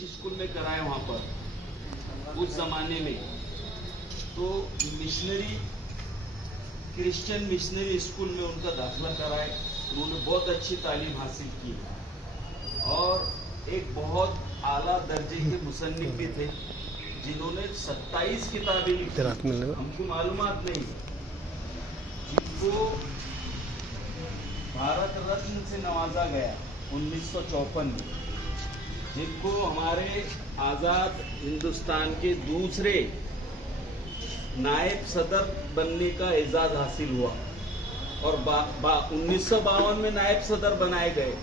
English school में कराए वहाँ पर उस जमाने में। तो मिशनरी क्रिश्चियन मिशनरी स्कूल में उनका दाखिला कराए। उन्होंने बहुत अच्छी तालीम हासिल की और एक बहुत आला दर्जे के मुसन्निफ भी थे जिन्होंने 27 किताबें लिखी, हमको मालूमात नहीं, जिनको भारत रत्न से नवाजा गया 1954 में, जिनको हमारे आज़ाद हिंदुस्तान के दूसरे नायब सदर बनने का एजाज हासिल हुआ और 1952 में नायब सदर बनाए गए।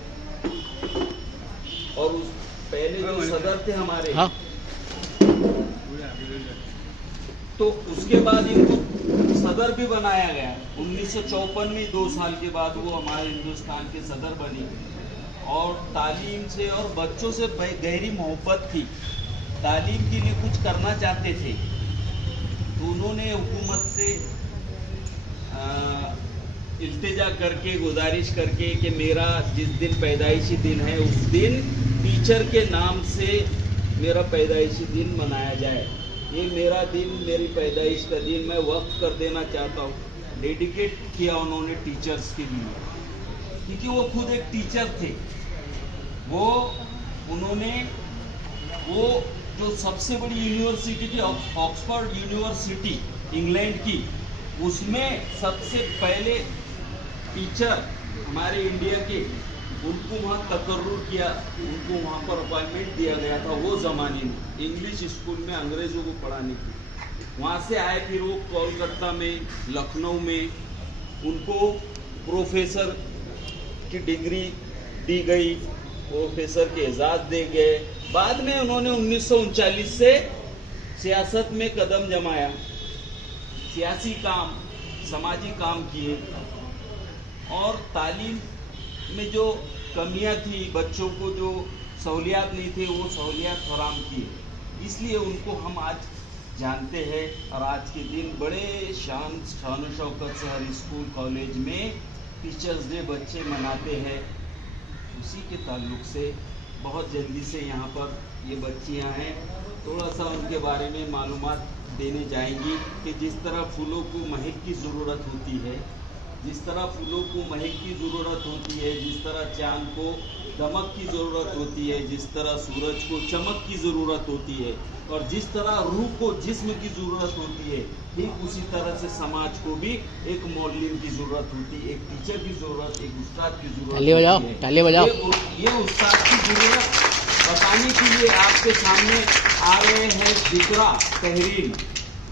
और उस पहले जो सदर थे हमारे, हाँ। तो उसके बाद इनको सदर भी बनाया गया 1954 में। 2 साल के बाद वो हमारे हिंदुस्तान के सदर बनी और तालीम से और बच्चों से गहरी मोहब्बत थी, तालीम के लिए कुछ करना चाहते थे। तो उन्होंने हुकूमत से इल्तिजा करके, गुजारिश करके कि मेरा जिस दिन पैदाइशी दिन है उस दिन टीचर के नाम से मेरा पैदाइशी दिन मनाया जाए। ये मेरा दिन, मेरी पैदाइश का दिन मैं वक्फ कर देना चाहता हूँ। डेडिकेट किया उन्होंने टीचर्स के लिए, क्योंकि वो खुद एक टीचर थे। उन्होंने वो जो सबसे बड़ी यूनिवर्सिटी थी ऑक्सफोर्ड यूनिवर्सिटी इंग्लैंड की, उसमें सबसे पहले टीचर हमारे इंडिया के, उनको वहाँ तकर्रुर किया, उनको वहाँ पर अपॉइंटमेंट दिया गया था वो ज़माने में, इंग्लिश स्कूल में अंग्रेज़ों को पढ़ाने की। वहाँ से आए, फिर वो कोलकाता में, लखनऊ में उनको प्रोफेसर की डिग्री दी गई, प्रोफेसर के एजाज़ दे गए। बाद में उन्होंने 1939 से सियासत में कदम जमाया, सियासी काम, समाजी काम किए और तालीम में जो कमियां थी, बच्चों को जो सहूलियात नहीं थे, वो सहूलियात फराम किए। इसलिए उनको हम आज जानते हैं और आज के दिन बड़े शान शौकत से हर स्कूल कॉलेज में टीचर्स डे बच्चे मनाते हैं। उसी के ताल्लुक से बहुत जल्दी से यहाँ पर ये बच्चियाँ हैं, थोड़ा सा उनके बारे में मालूमात देने जाएंगी कि जिस तरह फूलों को महक की ज़रूरत होती है, जिस तरह फूलों को महक की ज़रूरत होती है, जिस तरह चाँद को दमक की ज़रूरत होती है, जिस तरह सूरज को चमक की ज़रूरत होती है और जिस तरह रूह को जिस्म की ज़रूरत होती है, ठीक उसी तरह से समाज को भी एक मॉडलिंग की ज़रूरत होती है, एक टीचर की ज़रूरत, एक उस्ताद की ज़रूरत होती है। ताली बजाओ। ये उस्ताद की ज़रूरत बताने के लिए आपके सामने आ रहे हैं जिक्रा तहरीर।